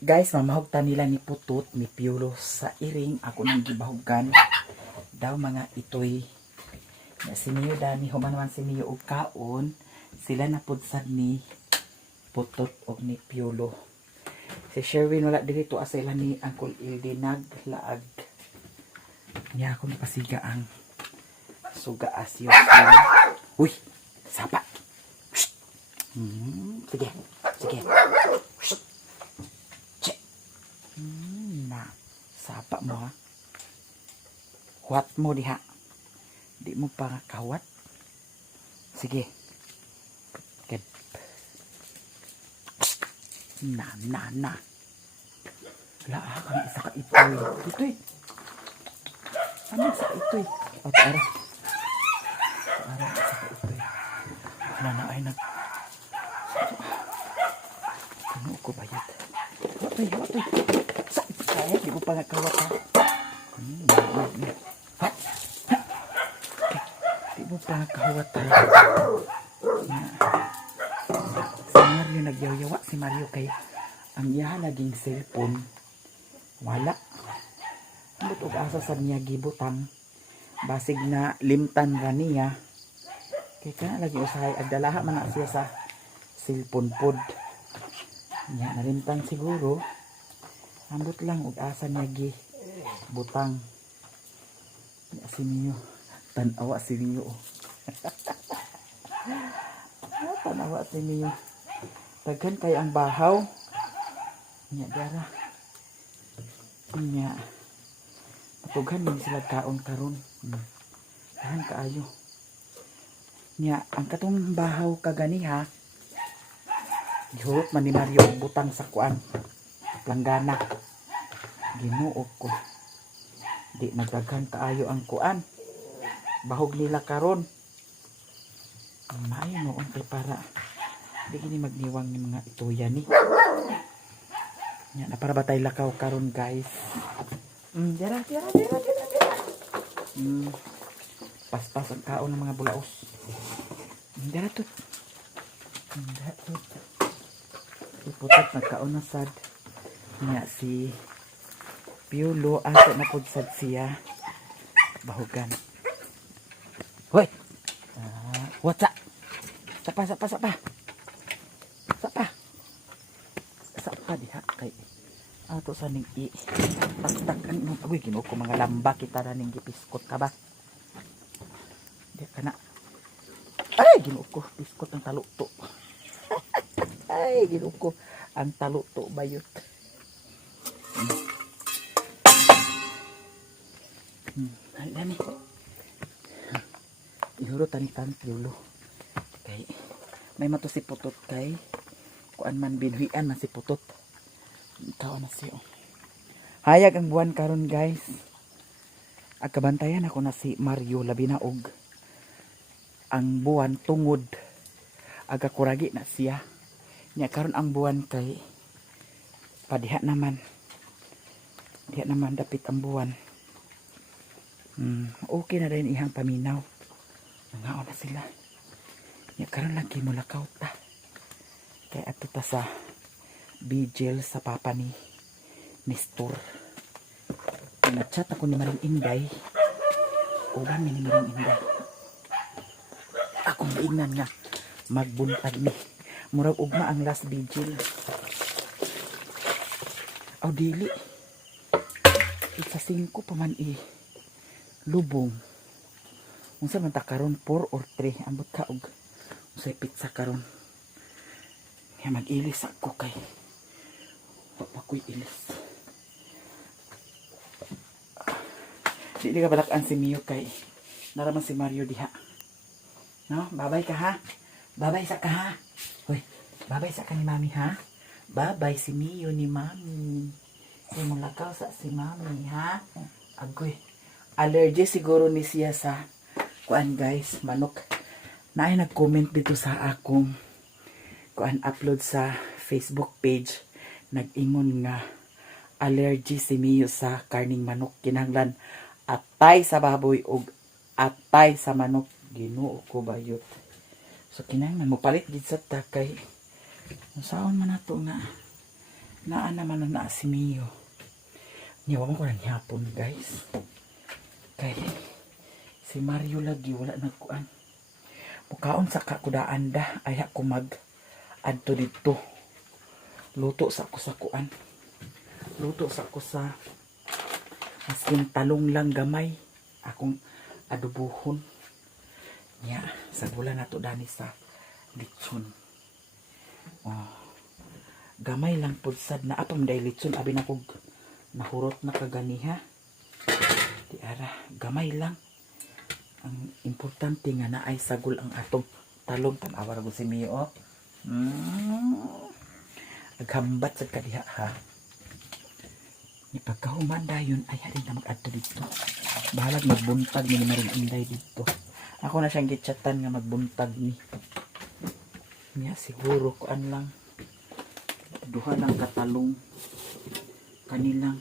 Guys, mamahugtan nila ni Putot, ni Piolo sa iring. Ako nang gibahugan. Daw mga itoy. Si Miyo dani, human si Miyo og kaon. Sila napudsad ni Putot o ni Piolo. Si Sherwin wala dito asila ni Uncle Ildi naglaag. Niya ako napasiga ang suga asyo. Uy, sapa. Sige, sige. Che. Na, sapa mo ha. Huwat mo diha. Di mo pa kawat. Sige. Good. Na. Wala kami isa ka itoy. Itoy. Ano isa ka itoy? O, taara. Taara, isa ka itoy. Wala na ay nag... Ano ko ba yun? Watoy. Sakit. Di mo pa nakawat ha. Di mo pa nakawat ha. Si Mario nagyaw-yawa. Si Mario kay ang iya naging cellphone. Wala. Ambot og asa sa niya gibutang. Basig na limtan ra niya. Kay kana lagi usahay agdalaha man na siya sa cellphone pod. Nya nalimtan siguro. Ambot lang og asa niya gibutang. Si Mio. Tanawa si Mio. Tanawa si Mio. Daghan kay ang bahaw. Nya dara. Nya matughan din sila kaon karon. Tahan kaayo. Nya ang katong bahaw kaganiha gihurot man ni Mario og butang sa kuan. Planggana. Ginuog ko. Di nagdaghan kaayo ang kuan. Bahog nila karon. Maayo noon kay para di gini magniwang ni mga ituya ni. Nya na para batay lakaw karon guys. Dira. Paspas ang kaon ng mga bulaos. Dira to. Iputot nagkaon na sad. Nya si Piolo asa na pud sad siya. Bahugan. Hoy. What's up? Sapa. Sapa diha kay ato sa ning taktakan mo. Uy, Ginoo ko mga lamba kita na ning gipiskot ka ba? Di ka na. Ay, Ginoo ko, piskot ang taluto. Ay, Ginoo ko, ang taluto bayot. Ay, dani. Ihuro tanitan Piolo. Kay may mato si Putot kay kuan man bidwian na si Putot. Ikaw na siyo. Hayag ang buwan karon guys. Agkabantayan ako na si Mario labi na og ang buwan tungod agakuragi na siya. Nya karon ang buwan kay padiha naman. Diha naman dapit ang buwan. Okay na rin ihang paminaw. Nangaon na sila. Nya karon lagi mo lakaw ta. Kay ato ta sa Vigil sa papa ni Nestor. Nag-chat ako ni Maring Inday. Uban ni Maring Inday. Akong ingnan nga magbuntag ni. Murag ugma ang last vigil. Aw dili. Isa 5 pa man lubong. Unsa man ta karon 4 or 3 ambot ka og unsay pizza karon. Kaya mag-ilis ako kay papakoy ilis. Di ka balakan si Mio kay naraman si Mario diha. No? Babay ka ha? Babay sa ka ha? Hoy, babay sa ka ni Mami ha? Babay si Mio ni Mami. Si mulakaw sa si Mami ha? Agoy. Allergy siguro ni siya sa kuan guys, manok. Naay nag-comment dito sa akong kuan upload sa Facebook page. Nag-ingon nga allergy si Mio sa karning manok. Kinahanglan atay sa baboy o atay sa manok. Ginoo ko bayot. So kinahanglan mo palit gid sa takay. Saon man nato nga Naa naman na si Mio. Niyawa ko ng hapon guys. Kay si Mario lagi wala nagkuan. Mukaon sa kakudaan da ay ako mag adto dito. Luto sa ako sa kuan. Luto sa ako sa maskin talong lang gamay. Akong adubuhon. Nya, sa bulan na to dani sa lechon. Oh. Gamay lang pod sad na apam day lechon abi na kog nahurot na kaganiha. Di ara, gamay lang. Ang importante nga na ay sagol ang atong talong tan-awar ko si Mio. Oh. Aghambat sa kadiha ha. Ni pagkahuman dayon ay halin na mag-adto dito. Bahalag magbuntag ni maring inday dito. Ako na siyang gitchatan nga magbuntag ni. Niya siguro kuan lang. Duha lang katalong kanilang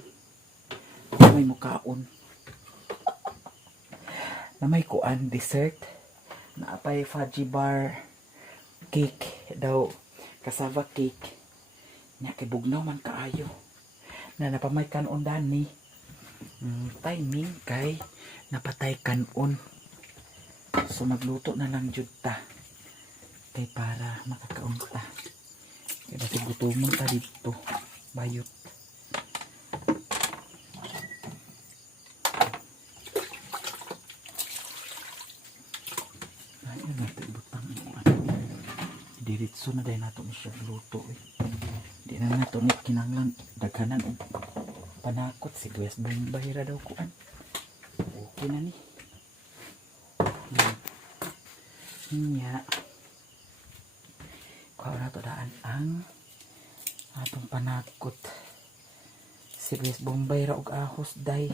na may mukaon na may kuan dessert na apay fudgy bar cake daw cassava cake nya kay bugnaw man kaayo na napamay kanon dani timing kay napatay kanon so magluto na lang jud ta kay para makakaunta. Kaya dati gutumon ta dito. Bayot. Ayun natin butang. Diritso na dahil nato ni siya luto. Di na nato ni kinanglan. Daghanan o panakot. Si West Bombay ra daw kuan. Okay na ni. Nya. Kuha na to daan ang atong panakot. Si West Bombay ra og ahos day.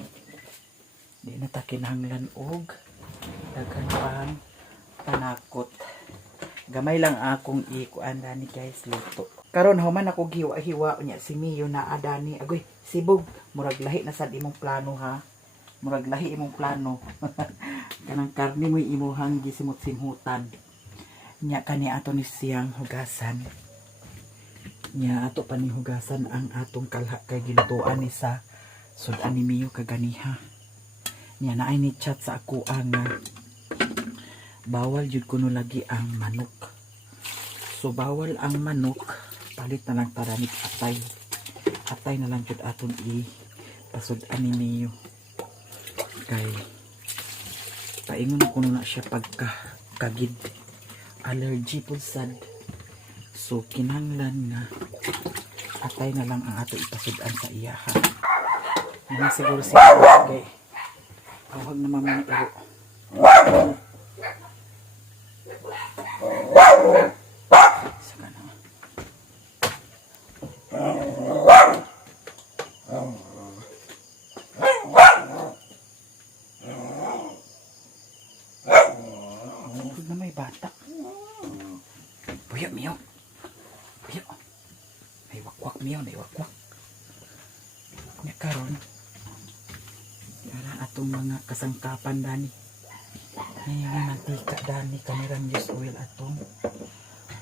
Di na ta kinahanglan og daghan pang panakot. Gamay lang akong ikuan dani guys luto. Karon human ako giwa-hiwa nya si Mio na adani. Agoy, sibog murag lahi na sad imong plano ha. Murag lahi imong plano. Kanang karne mo imuhang gisimot-simhutan. Nya kani ato ni siyang hugasan. Nya ato pa ni hugasan ang atong kalha kay gilutoan ni sa sudan ni Mio kaganiha. Nya naay ni chat sa ako ang bawal jud kuno lagi ang manok. So bawal ang manok, palit na lang para ni atay. Atay na lang jud aton ipasudan ni Mio. Kay paingon na kuno na siya pagka kagid. Allergy po sad. So kinahanglan nga atay na lang ang ato ipasudan sa iya ha. Hindi siguro siya kay huwag na mamang iro. Saka na. Huwag na may bata. Puyo, Mio. Puyo. May wakwak, Mio. May wakwak. Nga karon. Yara atong mga kasangkapan dani. Ngayon mantika dani. Kanilang use oil atong.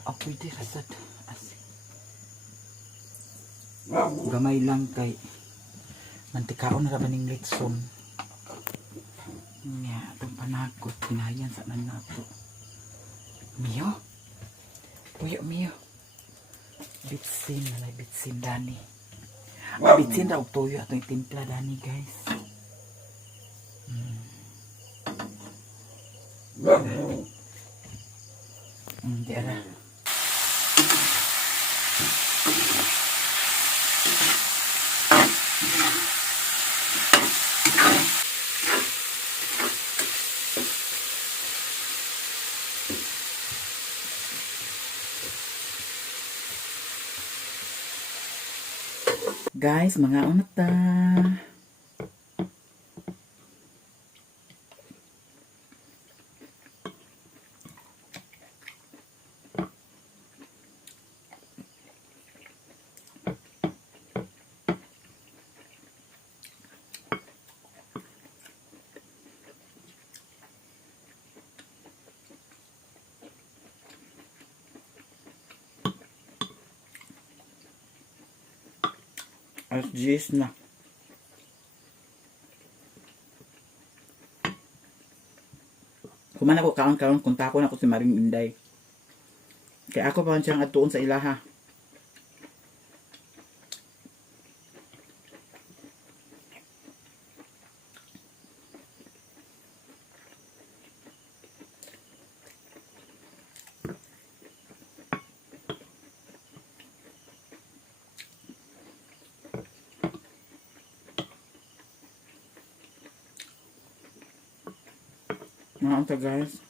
Apoy di rasad. Gamay lang kay. Mantikaon na rabaning litson. Nga atong panakot. Pinayan sa nanato. Mio. Puyo, Mio. Bitsin na bitsin dani. Bitsin ra og tuyo atong timpla dani guys. Di ara. Guys, mga unata. Alas 10 na. Kuman ako kaon-kaon kung tako na ko si Maring Inday. Kaya ako pa siyang atuon sa ilaha. Mga anta guys.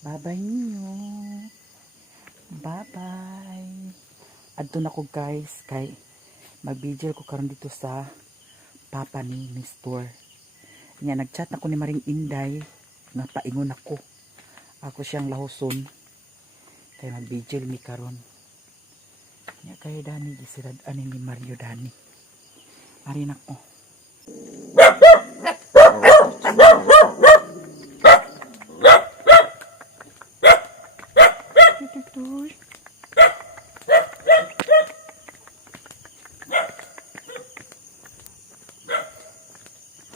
Bye-bye ninyo. Bye-bye. Adto na ko guys kay mag-video ko karon dito sa papa ni Nestor. Nya nagchat ako ni Maring Inday nga paingon ako. Ako siyang lahuson. Kay mag-video mi karon. Nya kay Dani gisirad ani ni Mario Dani. Ari nako.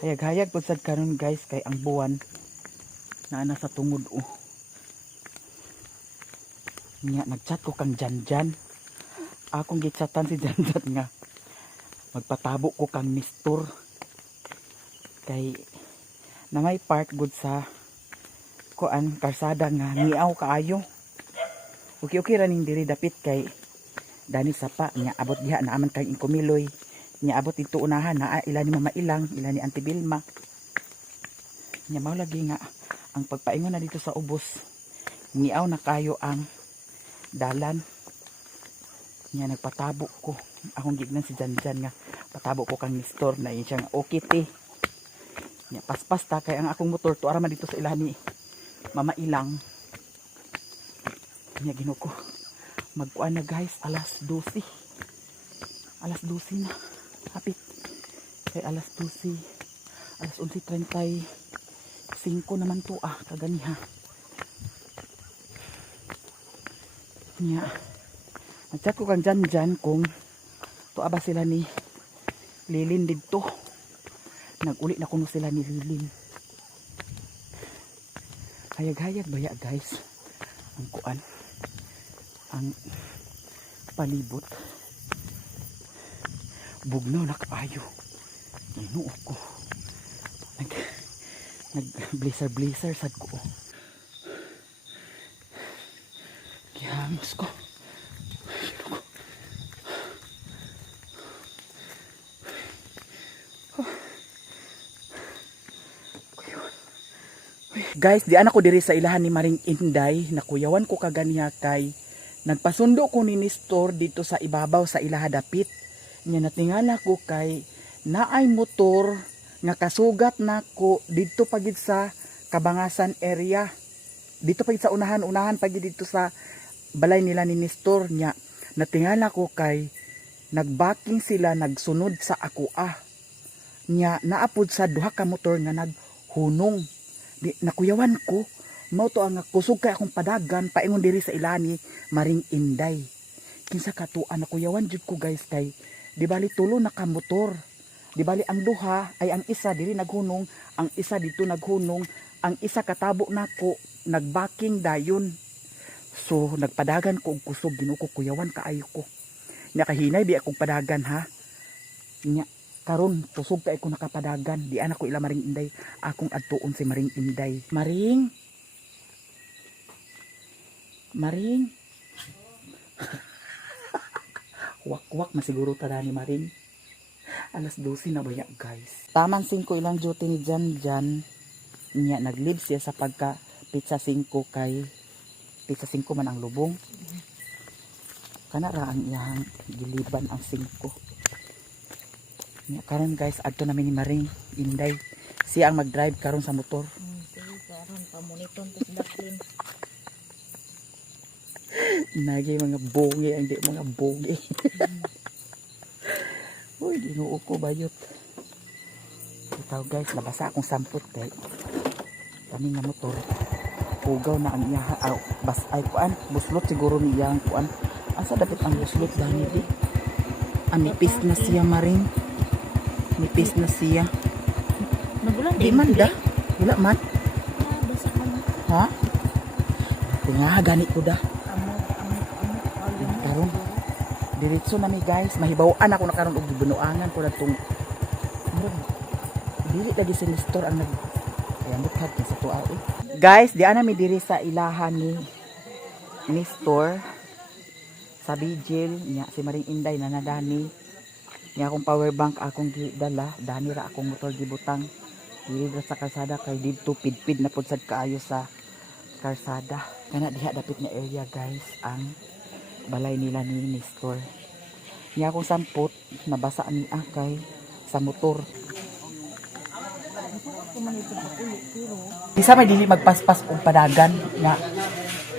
Hayag-hayag po sad karon guys kay ang buwan na ana sa tungod oh. Nya nagchat ko kang Janjan. Akong gichatan si Janjan nga magpatabo ko kang Nestor. Kay na may part good sa kuan karsada nga niaw kaayo. Okay ra ning diri dapit kay Dani sapa nya abot diha na aman kang Inkumiloy. Nya abot dito unahan na ila ni Mama Ilang, ila ni Auntie Vilma. Nya mao lagi nga ang pagpaingon na dito sa ubos. Niaw na kayo ang dalan. Nya nagpatabo ko. Akong gignan si Janjan nga patabo ko kang Nestor na iya nga okay te. Nya paspas ta kay ang akong motor to ara man dito sa ila ni Mama Ilang. Nya ginuko. Magkuan na guys alas 12. Alas 12 na. Hapit kay alas 12 alas 11:35 naman to kaganiha niya nagchat ko kang Janjan kung tuwa ba sila ni Lilin dito. Naguli na kuno sila ni Lilin. Hayag-hayag baya guys ang kuan ang palibot. Bugnaw na kaayo. Inuo ko. Nag blizzard sad ko. Gihangos ko. Guys, di ako diri sa ilahan ni Maring Inday. Nakuyawan ko kaganiha kay nagpasundo ko ni Nestor dito sa ibabaw sa ilaha dapit. Nya natingala ko kay naay motor nga kasugat nako dito pagid sa Kabangasan area. Dito pagid sa unahan pagid dito sa balay nila ni Nestor. Nya natingala ko kay nagbaking sila nagsunod sa akoa. Nya naapod sa duha ka motor nga naghunong. Nakuyawan ko mao to ang kusog kay akong padagan paingon diri sa ilani Maring Inday. Kinsa katuan nakuyawan jud ko guys kay di bali tulo na ka motor. Di bali ang duha ay ang isa diri naghunong, ang isa dito naghunong, ang isa katabo nako nagbaking dayon. So nagpadagan ko og kusog ginuko kuyawan kaayo ko. Nya kahinay di akong padagan ha. Nya karon kusog kay ko nakapadagan. Di ana ko ila Maring Inday, akong adtuon si Maring Inday. Maring. Wak-wak masiguro tada ni Maring. Alas 12 na baya guys. Tamang 5 ilang duty ni Janjan. Niya naglive siya sa pagka pizza 5 kay Pizza 5 man ang lubong. Kana ra ang iyang giliban ang 5. Karon guys, adto namin ni Maring Inday. Siya ang mag-drive karon sa motor. Sige, karon pamoniton tis daklin. Nagay mga bogi, hindi mga bogi. Uy, ginoo ko bayot. Ito guys, nabasa akong sampot kay kami nga motor. Pugaw na ang iyaha. Bas ay kuan, buslot siguro ni iyang kuan. Asa dapat ang buslot dani di? Nipis na siya Maring. Nipis na siya. Nagulan Di man da. Wala man. Basa ka mo. Ha? Tinga gani ko da. Amot. Karon diretso na mi guys, mahibaw-an ako na karon og gibunuangan ko natong dili lagi si Nestor ang nag kaya muthat sa tuaw eh. Guys, di ana mi diri sa ilahan ni Nestor sa Vigil nya si Maring Inday na nadani nya akong power bank akong gidala, dani ra akong motor gibutang dili ra sa kalsada kay didto pidpid na pud sad kaayo sa kalsada. Kana diha dapit nga area guys ang balay nila ni Nestor. Niya akong sampot, nabasa ni akay sa motor. Isa may dili magpaspas og padagan nga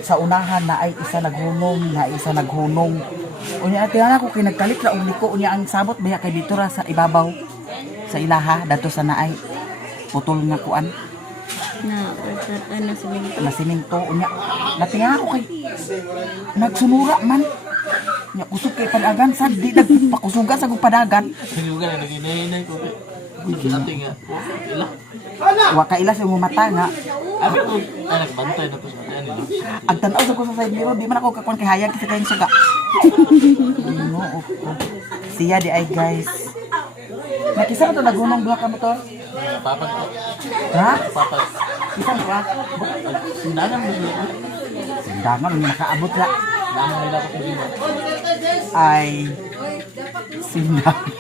sa unahan na ay isa naghunong, na isa naghunong. Unya atiyan ako kinagkalit ra og liko unya ang sabot biya kay dito ra sa ibabaw sa ilaha dato sa naay putol nga kuan. Na simento. Nasiminto unya natinga ako kay nagsunura man nya kusog kay padagan sad di nagpakusuga sa padagan Juga na naginay ko. Dati nga. Ila. wa ka ila sa imong mata nga Abi ko anak bantay na ko sa kanya nila. ang tanaw sa ko sa side mirror di man ako kakuan kay hayag sa kayong suga. No, siya di ay guys. Nakisa to nagunong duha ka motor? Papat ko. Ha? Papat. Isang ba? Sindangan mo nila. Sindangan mo nakaabot la. Naman nila ko kung Ay sindangan.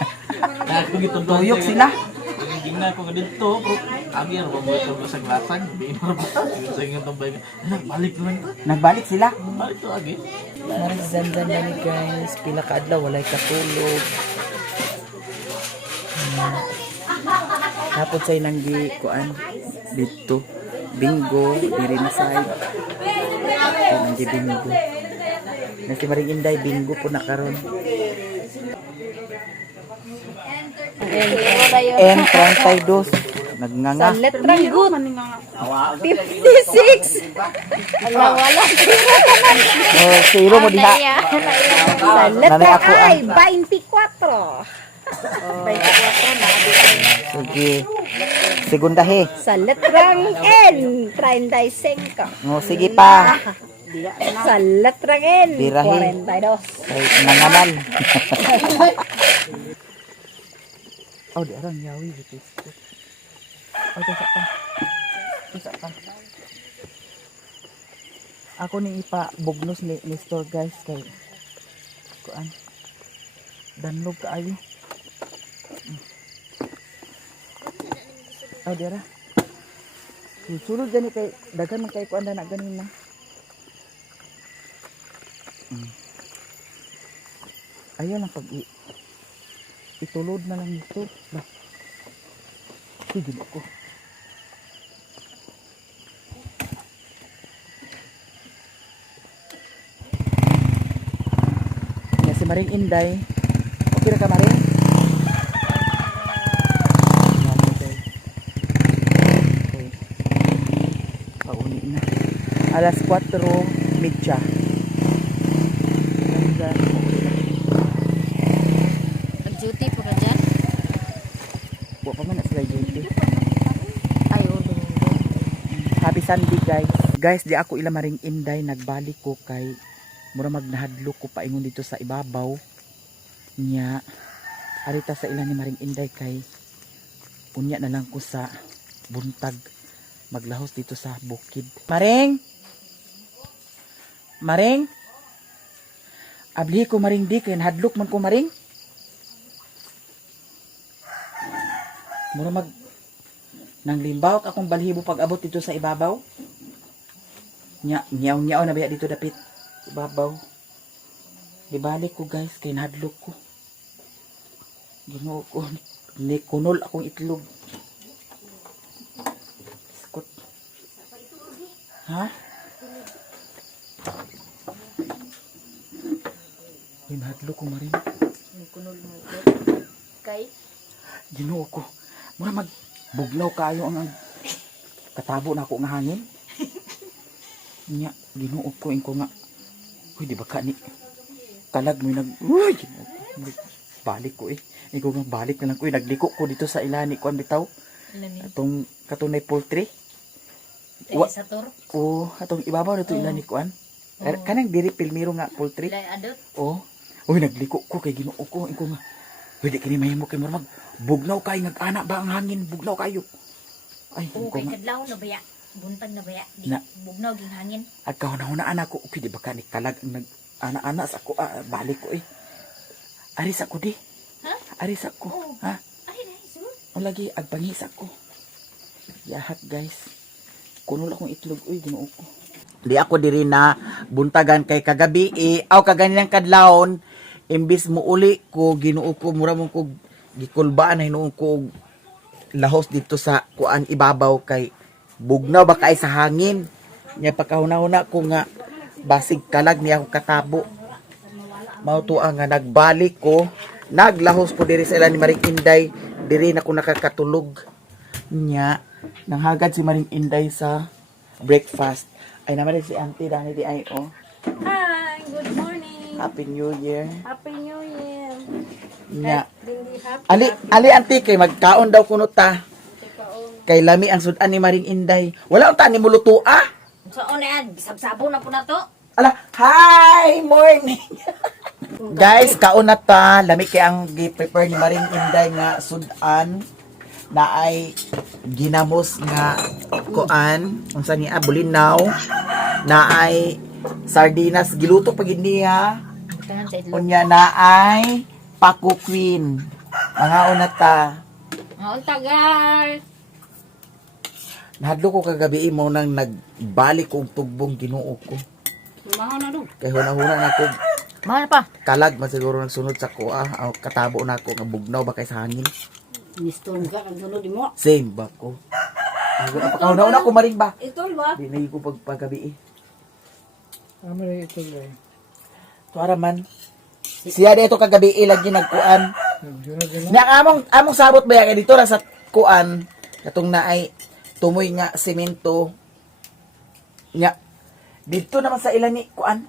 Dahil ko gitong Tuyok sila. Nagiging na ako nga dito. Abi ano ba mo sa glasan? Bimar ba? Sa inyo tambay. Balik lang to. Nagbalik sila. Balik to agi. Narizandan na ni guys. Pila ka adlaw walay katulog. Tapos say nang gi kuan dito. Bingo, diri na side. Nang gi bingo. Na si Maring Inday bingo po na karon. N32 nagnganga. Sa letrang good. 56. Wala. Oh, zero mo diha. Sa Nanay letrang ako, ay 24. 24 na. Sige. Segunda he. Sa letrang N 35. Oh, sige pa. Sa letrang N Birahe. 42. Ay, nanganan. Oh, di arang yawi gitu. Oh, tusa pa. Tusa pa. Ako ni ipa bugnos ni store guys kay kuan. Danlog kaayo. Oh, di ara. Sulod gani kay dagan man kay kuan na ganin na. Ayaw lang pag itulod na lang ito. Lah. Sige ako. Si Maring Inday. Okay na ka Maring? Ayan, okay. Okay. Pauni na. Alas 4:30. Ganda. Nag-duty po na dyan? Buwa pa man na sila duty. Ay, Domingo. Happy Sunday guys. Guys, di ako ila Maring Inday. Nagbalik ko kay mura magnahadlok ko paingon dito sa ibabaw nya arita sa ilan ni Maring Inday kay unya na lang ko sa buntag maglahos dito sa bukid. Maring abli ko Maring di kay hadlok man ko Maring mura mag nang limbaw akong balhibo pag abot dito sa ibabaw Nyaw na ba dito dapit. Ibabaw. Ibalik ko guys, kay nahadlok ko. Ginoo ko. Ni kunol akong itlog. Skot. Ha? Nahadlok ko marin. Kunol mo ito. Kay? Ginoo ko. Mura magbugnaw kayo ang katabo na ako nga hangin. Nya, ginoo ko ko nga. Uy, di ba ka ni kalag mo uy, ginoo ko. Balik ko eh. Ikaw nga balik na lang ko. Nagliko ko dito sa ilani ko ang bitaw. Atong katunay poultry. Sa tur? Oo, atong ibabaw na ito ilani ko an. Kanang diri pilmiro nga poultry. Ilay adot? Oo. Uy, nagliko ko kay ginoo ko. Ikaw nga. Pwede kini mahimo kay murag bugnaw kay nag-ana ba ang hangin, bugnaw kayo. Ay, Oo, ikaw kay nga. kadlaw na baya. Buntag na baya. Di, Na. bugnaw ging hangin. At kahuna-hunaan ako, okay, di ba ka ni kalag nag ana-ana sa ako, balik ko eh. Aris ako di. Ha? Aris ako. Oo. Ha? Ay, nice. O lagi, agpangis ako. Yahat guys. Kunol akong itlog, uy, ginoo ko. Di ako diri na buntagan kay kagabi aw kaganilang kadlawon, imbis mo uli ko, ginoo ko, mura mo ko, gikulbaan na hinuon ko lahos dito sa kuan ibabaw kay bugnaw ba kay sa hangin. Nya pagkahuna-huna ko nga basig kalag niya ako katabo. Mao tuwa nga nagbalik ko, naglahos ko diri sa ila ni Maring Inday, diri na ko nakakatulog. Nya nanghagad si Maring Inday sa breakfast. Ay naman si Auntie Dani di ay oh. Hi, good morning. Happy New Year. Happy New Year. Nya Hindi happy. ali Auntie kay magkaon daw kuno ta. Kay lami ang sudan ni Maring Inday. Wala unta ni muluto ah. So, yan, sabsabo na po na to. Ala, hi! Morning! Guys, kaon na ta. Lami kay ang gi-prepare ni Maring Inday nga sudan na ay ginamos nga kuan. Unsa ni bulinaw na ay sardinas giluto pag niya. Tangan sa itlog. Unya na ay Paco Queen. Mga una ta. Ang tagal. Nahadlo ko kagabi mo nang nagbalik kong tugbong Ginoo ko. Lumahaw na doon. Kay huna-huna na ko Mahal pa. kalag man siguro nagsunod sa kuha. Katabo na ako nga bugnaw ba kay sa hangin. Nistorm ka, ang sunod mo. Same ba ko? Pagkahuna ko maring ba? Ito ba? Di na ko paggabi eh. Amari ito ba? Tuara man. Siya dito kagabi lagi nagkuan. Na among sabot ba kay dito ra sa kuan katong na ay tumoy nga semento. Nya dito naman sa ilani kuan.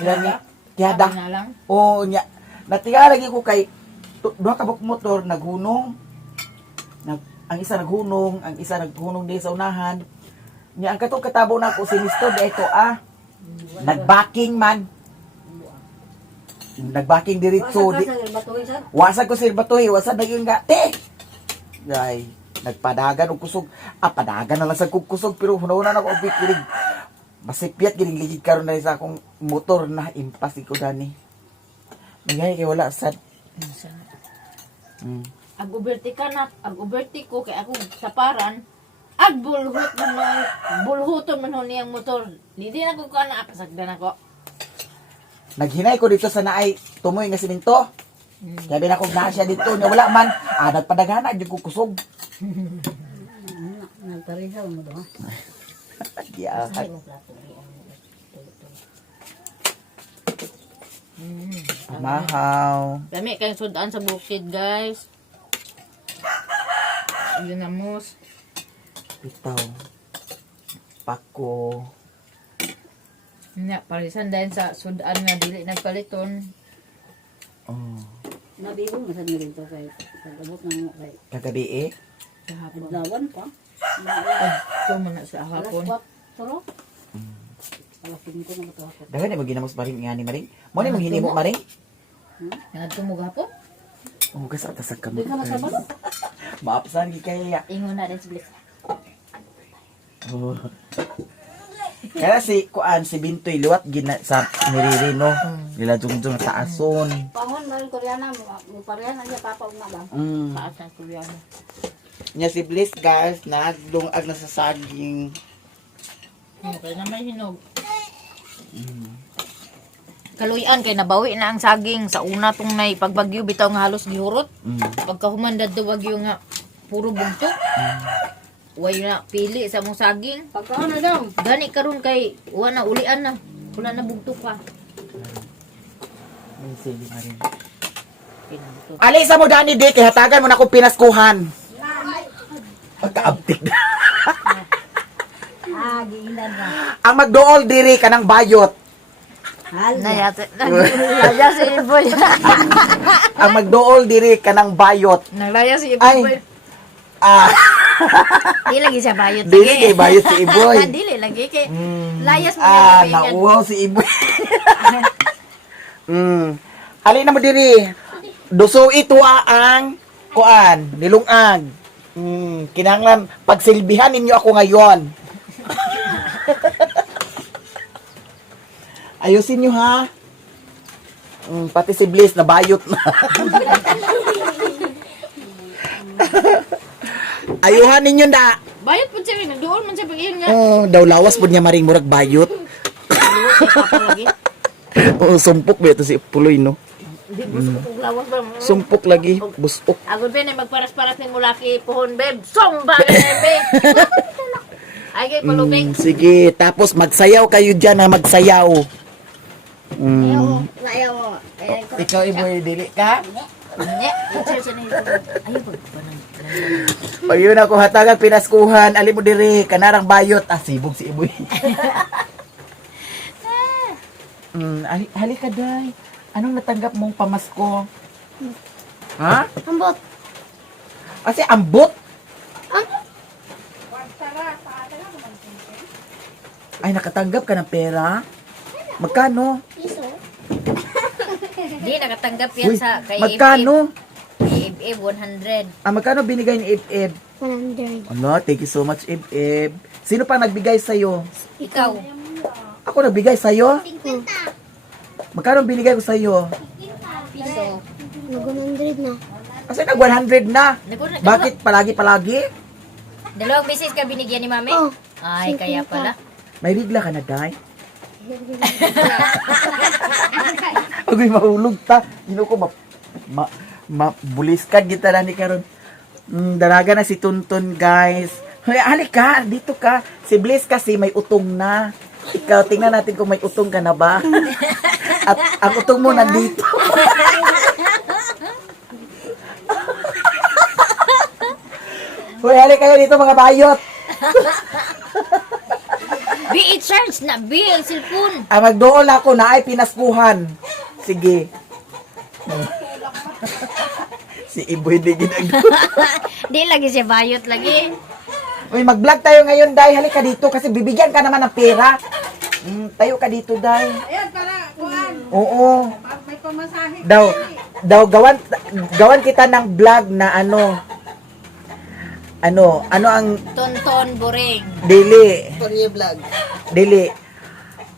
Ilani tiada. Na lang. O nya natiga lagi ko kay duha ka buk motor naghunong. Ang isa naghunong, ang isa naghunong di sa unahan. Nya ang katong katabo na ko si Mr. dito nagbacking man. Nagbacking diretso di. Wasag ko sir batoy, wasag naging nga. Te. Ay, nagpadagan og kusog. Padagan na lang sa kusog pero hunahuna na ko og pikirig. Masipyat gining ligid karon na sa akong motor na impas ko dani. Magay kay wala sad. Ag-uberti ka na, ag-uberti ko kay ako saparan. Bulhut man bulhuton man niyang motor. Dili na ko kana pasagdan ako. Naghinay ko dito sa naay tumoy nga semento. Sabi na ko na siya dito nya wala man. Nagpadagana jud ko kusog. Nagparihaw mo do. Giahat. Mahaw. Dami kayong sudan sa bukid, guys. Ginamos. Bitaw. Pako. Nya, parisan dahil sa sudan nga dili nagpaliton. Oh. Nabibo mo sa nilito kay pagabot ng mo kay Kagabi eh. Kahapon. Adlawan pa. Ito mo na sa Alas hapon. 4. Alas 5 na ito ako. Dagan ni maginamos maring nga ni maring. Mo ni manghinimo maring. Nagtumog hapon. Oh, gasa ta sa Di kamot. ka nasabalo. Maapsan gi kaya. Ingon na din sa bilis. Oh. Kaya si kuan si Bintoy liwat gina sa Miririno. Nila jungjung sa ason. Pangon maring Koreana mo parehan ang papa ug ba. Paas ng kuryano. Nya si Bliss guys nagdungag na sa saging. Okay na may hinog. Kaluyan kay nabawi na ang saging sa una tong nay pagbagyo bitaw nga halos gihurot. Pagka humandad do bagyo nga puro bugtok. Way na pili sa mong saging. Pagkaon na daw. Gani karon kay wala na ulian na. Wala na bugtok pa. May sili na rin. Pinagto. Alisa mo dani di kay hatagan mo na akong pinaskuhan. Pagkaabtik na. Giinan na. Ang magdool diri kanang bayot. Nayate. Nalaya si Iboy. Ang magdool diri kanang bayot. Nalaya si Ay. Iboy. Ah, Di lagi siya bayot dili kay bayot si Iboy. Dili lagi kay layas mo Ah, na kaibigan. nauwaw si Iboy. Halina mo diri. Duso ito ang kuan, nilungag. Kinahanglan pagsilbihan ninyo ako ngayon. Ayusin nyo ha. Pati si Bliss na bayot na. Ayuhan ninyo na. Bayot po siya, nagdoon man siya pag-iyon nga. Oh, daw lawas po niya maring murag bayot. Liwas si Papa lagi. Oh, sumpok ba ito si Puloy, no? Di gusto kong lawas ba mo? Sumpok lagi, busok. Agad ba na magparas-paras ng mulaki pohon, babe. Somba, babe. Ay, kay palugay. Sige, tapos magsayaw kayo dyan ha, magsayaw. Ayaw mo. Ikaw, Iboy, dili ka? Nya, siya siya na ito. Ayaw ba pa nang O yun ako, hatagang pinaskuhan, ali mo diri, kanarang bayot. Ah, sibog si Iboy. Halika, day. Anong natanggap mong pamasko? Ha? Ambot. Kasi ambot? Ay, nakatanggap ka ng pera? Magkano? Di, nakatanggap yan Uy, sa kay magkano? Ib 100. Ah, magkano binigay ni Ib-Ib? 100. Ano, thank you so much, Ib-Ib. Sino pa nagbigay sa'yo? Ikaw. Ako nagbigay sa'yo? Magkano binigay ko sa'yo? Piso. Nag-100 na. Kasi nag-100 na. Bakit? Bakit palagi-palagi? Dalawang beses ka binigyan ni Mami? Oh, Ay, kaya pala. May bigla ka na, Day? Agoy, mahulog ta. Ino ko, buliskan kita na ni Karon. Daraga na si Tuntun, guys. Halika, dito ka. Si Bliss kasi may utong na. Ikaw, tingnan natin kung may utong ka na ba. At ang utong mo nandito. Hoy, halika kayo dito mga bayot. Be charge na, be ang cellphone. Ang magdoon ako na ay pinaskuhan. Sige. Si Iboy di ginagawa. Di lagi siya bayot lagi. Uy, mag-vlog tayo ngayon, Day. Halika dito kasi bibigyan ka naman ng pera. Tayo ka dito, Day. Ayan, para, kuhan. Oo. May pamasahe. Daw, gawan kita ng vlog na ano ang Tonton Boring. dili. Tonye vlog. Dili.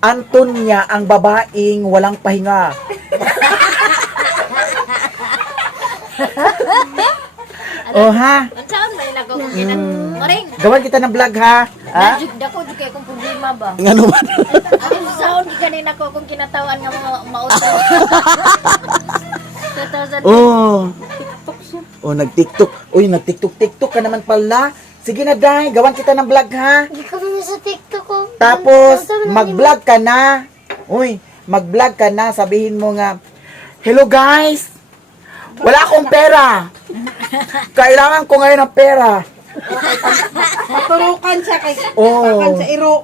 Antonia ang babaeng walang pahinga. Oh ha? Ang saan ba nila ko Maring. Gawan kita ng vlog ha? Ha? Najud dako jud kay akong problema ba. Ngano man? Ang sound di kanina ko kung kinatawan nga mauto. 2000. Oh. Oh, nag-TikTok. Uy, nag-TikTok ka naman pala. Sige na, Day. Gawan kita ng vlog, ha? Hindi ka naman sa TikTok ko. Tapos, mag-vlog ka na. Uy, mag-vlog ka na. Sabihin mo nga, hello, guys. Wala akong pera. Kailangan ko ngayon ng pera. Turukan siya kay Oh. Turukan sa iro.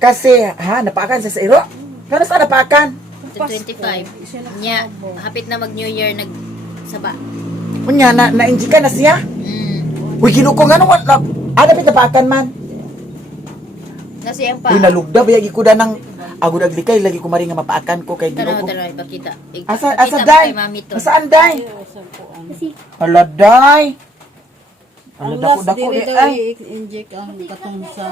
Kasi, napaakan sa iro? Kano sa napaakan? 25. Nya, hapit na mag New Year nagsaba. Kunya, na-inji ka na siya? Uy, ginuko nga naman. Napit napaakan man. Kasi ang pa. Uy, nalugda. Bayagi ko da ng agud aglikay. Lagi ko maring nga mapaakan ko kay Tanaw, ginuko. tanaw, ipakita. Asa Ipakita mo Day? kay Mami to. Saan Day? Hala Day. Hala dako dako dili di daw ay. i-inject ang katong sa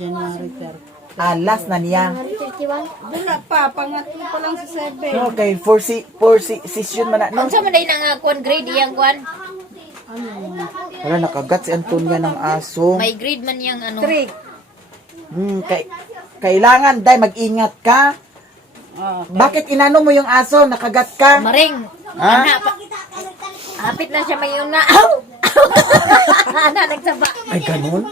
January 30. Alas na niya. 31. Wala pa, pangatlo pa lang sa 7. Okay, for session man na no. Unsa man day nga kuan grade iyang kuan? Wala nakagat si Antonia ng aso. May grade man yang ano. 3. Kay Kailangan, day, mag-ingat ka. Bakit inano mo yung aso? Nakagat ka? Maring, Ha? ana, hapit na siya mayon na. Ana, nagsaba. Ay, ganun?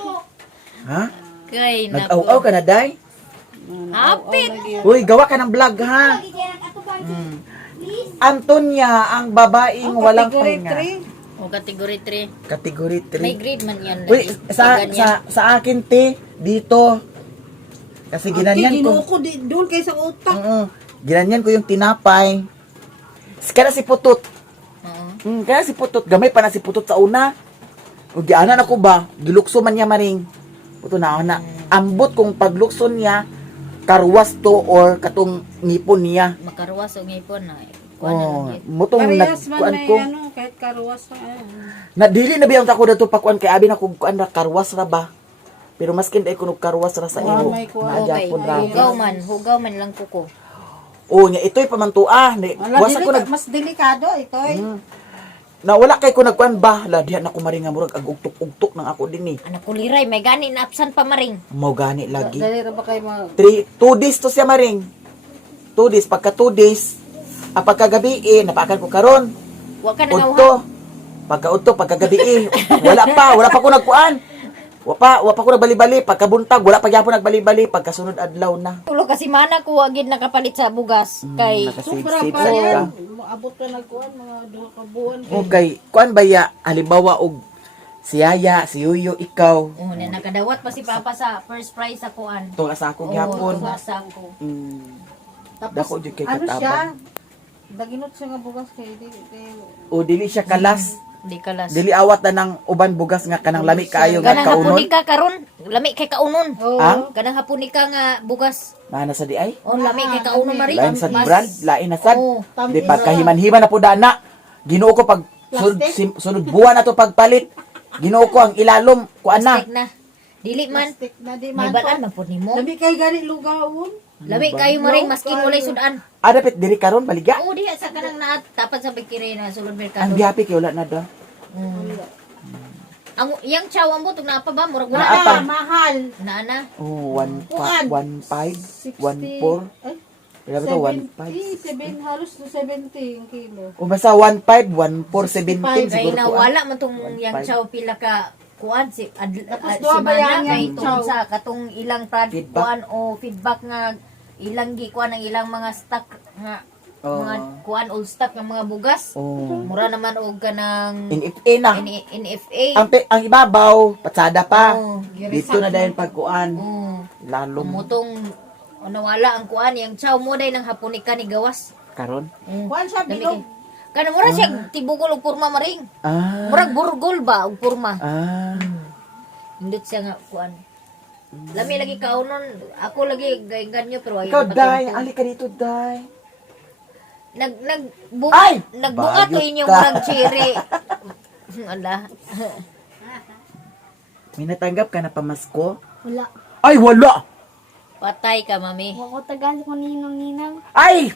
Ha? Kay, Nag-aw-aw ka na, day? Hapit. Uy, gawa ka ng vlog, ha? Antonia, ang babaeng walang pahinga. O, kategory 3. Kategory May 3. grade man yan. Uy, sa akin, te, dito. Kasi ginanyan ko. Ginuko di doon kay sa utak. Ginanyan ko yung tinapay. Kaya si Putot. Kaya si Putot. Gamay pa na si Putot sa una. O gianan ako ba? Gilukso man niya maring. Puto na na. Ambot kung paglukso niya, karwas to or katong ngipon niya. Makaruwas o ngipon na. Oh, mutong Parehas man nagkuan may ko. ano, kahit karuwas na Nadili na biyang ako dato pakuan kay abi na kung kuan na karwas ra ba. Pero maskin day kuno karwas ra sa imo. may kuwan. Naadya Okay, po ra. hugaw man lang kuko. Oh, nya ito'y pamantua. Wasa ko nag Mas delikado ito eh. na wala kay ko nagkuan ba. La diha na ko maring nga murag ag ugtok-ugtok nang ako dinhi. Anak ko liray, may gani na absan pa maring. Mao gani lagi. Dali ra ba kayo mag 2 days to siya maring. 2 days pagka 2 days pagkagabi napakan ko karon. Wa ka nangawhan. Udto. Pagka pagkagabi wala pa ko nagkuan. Wa pa ko nagbali-bali pagkabuntag wala pa gyapon nagbali-bali pagkasunod adlaw na. Tulo kasi mana ko agid nakapalit sa bugas kay Nakasave-save pa sa ka. yan. Maabot ka nagkuhan mga 2 ka buwan. Okay, kuan ba ya halimbawa og si Yaya, si Yuyo, ikaw. na nakadawat pa si Papa sa first prize sa kuan. To sa ako gyapon. Sa ko. Dako jud kay Ano siya? katabang. Daginot siya nga bugas kay O dili siya kalas. Di kalas. Dili awat na ng uban bugas nga kanang lami kaayo nga Kanang hapon kaunon. ni ka karon, lami kay kaunon. Ang Kanang hapon ni ka nga bugas. mana sa di ay? Oh, lami kay kaunon mari. Lain sa brand, lain na sad. Oo. Di pagkahiman-himan na po dana. Ginoo ko pag sunod buwan na to pagpalit. Ginoo ko ang ilalom kuan na. Plastic na. Dili man. stick na di May man. balaan man po nimo. Labi kay gani lugaon. Lami kayo maring maskin walay sudan. Dapat diri karon baligya. Oo, diha sa kanang naat tapat sa bikiri na sulod Ang merkado. gihapi kay wala na da. Ang yang chow ang butog na pa ba murag Naa wala pa. Mahal. na na. Oh, 1.5, 60. 1.4. Ay, Kaya ba to 1.5? 7 halos to 70 ang kilo. O basta 1.5, 1.4, 17 Kay siguro na to. wala man tong 1.5. yang chow pila ka kuan si Tapos si doon ba yan Mana kay yang tungod chow? sa katong ilang Feedback. kuan o feedback nga ilang gi kuan ang ilang mga stock nga Oh. mga kuan old stock ng mga bugas. Oh. Mura naman og kanang NFA na. NFA. Ang ibabaw, patsada pa. Oh. Dito na dahil pagkuan. Oh. Lalong Mutong nawala ang kuan yang chow mo day nang hapunika ni gawas. karon. Kuan siya Dami bilog. kay. Kana mura siya tibugol og porma maring. Ah. Murag burgol ba og porma. Ah. Indot siya nga kuan. Lami lagi kaunon, ako lagi ganyo pero Ikaw, ayaw Day. Ali ka dito, Day. Ay! Nagbunga to Bayot inyong ka. murag cherry. Ala. May natanggap ka na pamasko? Wala. Ay, wala! Patay ka, mami. Wako tagal ko ninong-ninang. Ay!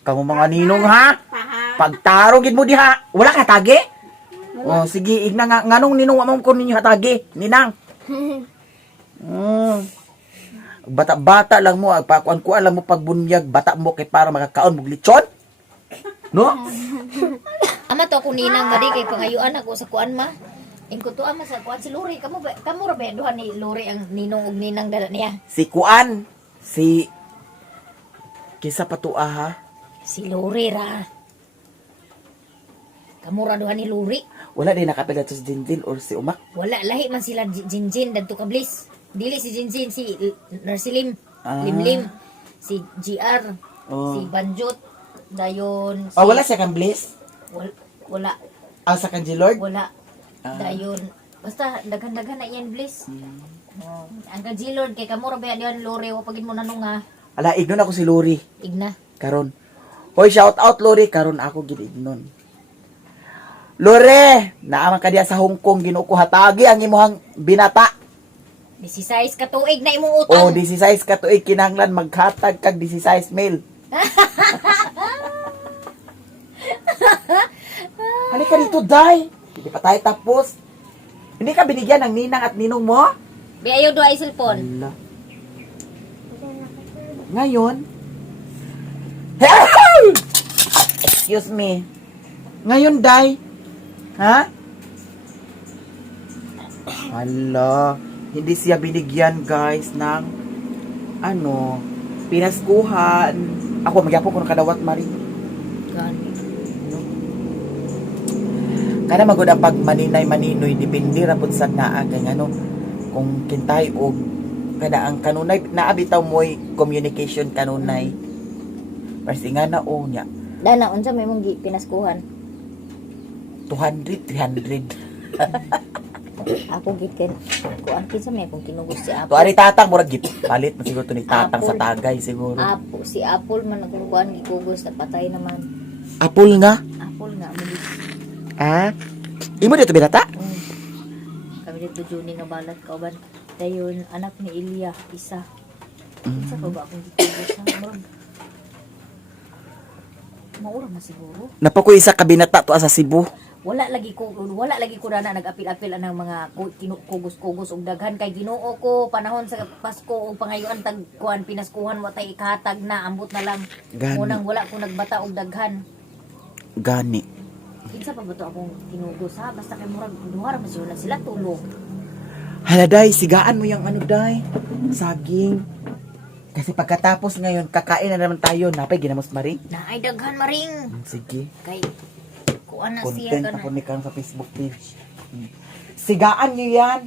Kamu mga ninong, ha? Pagtarogin mo diha. Wala ka tagi? Oh, sige, igna nga. Nganong ninong wamang ko ninyo hatagi? Ninang. Bata-bata lang mo, agpakuan-kuan lang mo pagbunyag, bata mo kay para makakaon mo lechon. No? Ama to ako ninang mari kay pangayuan ako sa kuan ma. Ingko to ama sa kuan si Lori. Kamo ra ba duha ni Lori ang ninong ug ninang dala niya? Si Kuan, si kisa patua ha. Si Lori ra. Kamo ra duha ni Lori. Wala din nakapila to si Jinjin or si Umak. Wala lahi man sila Jinjin dadto ka Bliss. Dili si Jinjin si Narsilim, Ah. Limlim, si GR, Oh. si Banjot, dayon si Wala siya kang bliss. wala Sa kanji Lord. wala Ah. dayon basta daghan-daghan na yan Bliss. Oh. Ang kajilord kay kamo ra ba diyan Lore wa pagid mo nanong nga Ala, ignon ako si Lori. igna. Karon. Hoy, shout out Lori. Karon ako gid ignon. Lore, naaman ka diya sa Hong Kong, Ginoo ko hatagi ang imuhang binata. 16 ka tuig na imong utang. O, 16 ka tuig kinahanglan maghatag kag 16 mil. Halika dito, Day. Hindi pa tayo tapos. Hindi ka binigyan ng ninang at ninong mo? Biayo do ay cellphone. Ala. Ngayon, excuse me. Ngayon, Day, ha? Hala, hindi siya binigyan, guys, ng, pinaskuhan. Ako, magyapo ko ng kadawat, Mari. Gani. Kada magod ang pag maninay-maninoy, depende rapod sa naa, kaya kung kintay o kada ang kanunay, naabitaw mo'y communication kanunay. Kasi nga na o niya, Dana, unsa may mong pinaskuhan? 200, 300. Ako giken. Kuan kinsa may akong kinugos si To Apple. ari tatang murag git. Palit na siguro to ni tatang sa Apple. tagay siguro. Apo, si Apple man ang kuan gikugos na patay naman. Apple nga. Apple nga malis. Ah? Imo dito binata? Kami dito Juni nga balat kauban. Dayon anak ni Ilya isa. Isa pa ba akong gikugos sa murag. Maura na siguro. Napako isa ka binata to sa Cebu. Wala lagi ko na nag-apil-apil anang mga kugos-kugos og daghan kay Ginoo ko panahon sa Pasko og pangayoan tag kuan pinaskuhan wa tay ikahatag na ambot na lang. Gani. Munang wala ko nagbata og daghan. Gani. Kinsa pa ba to akong tinugos ha basta kay murag duha ra man sila tulog. Hala day, sigaan mo yung day. Saging. Kasi pagkatapos ngayon, kakain na naman tayo. Napay, ginamos Maring. Naay daghan maring Sige. kay kuan na siya Content kana. ako ni Kang sa Facebook page. Sigaan nyo yan.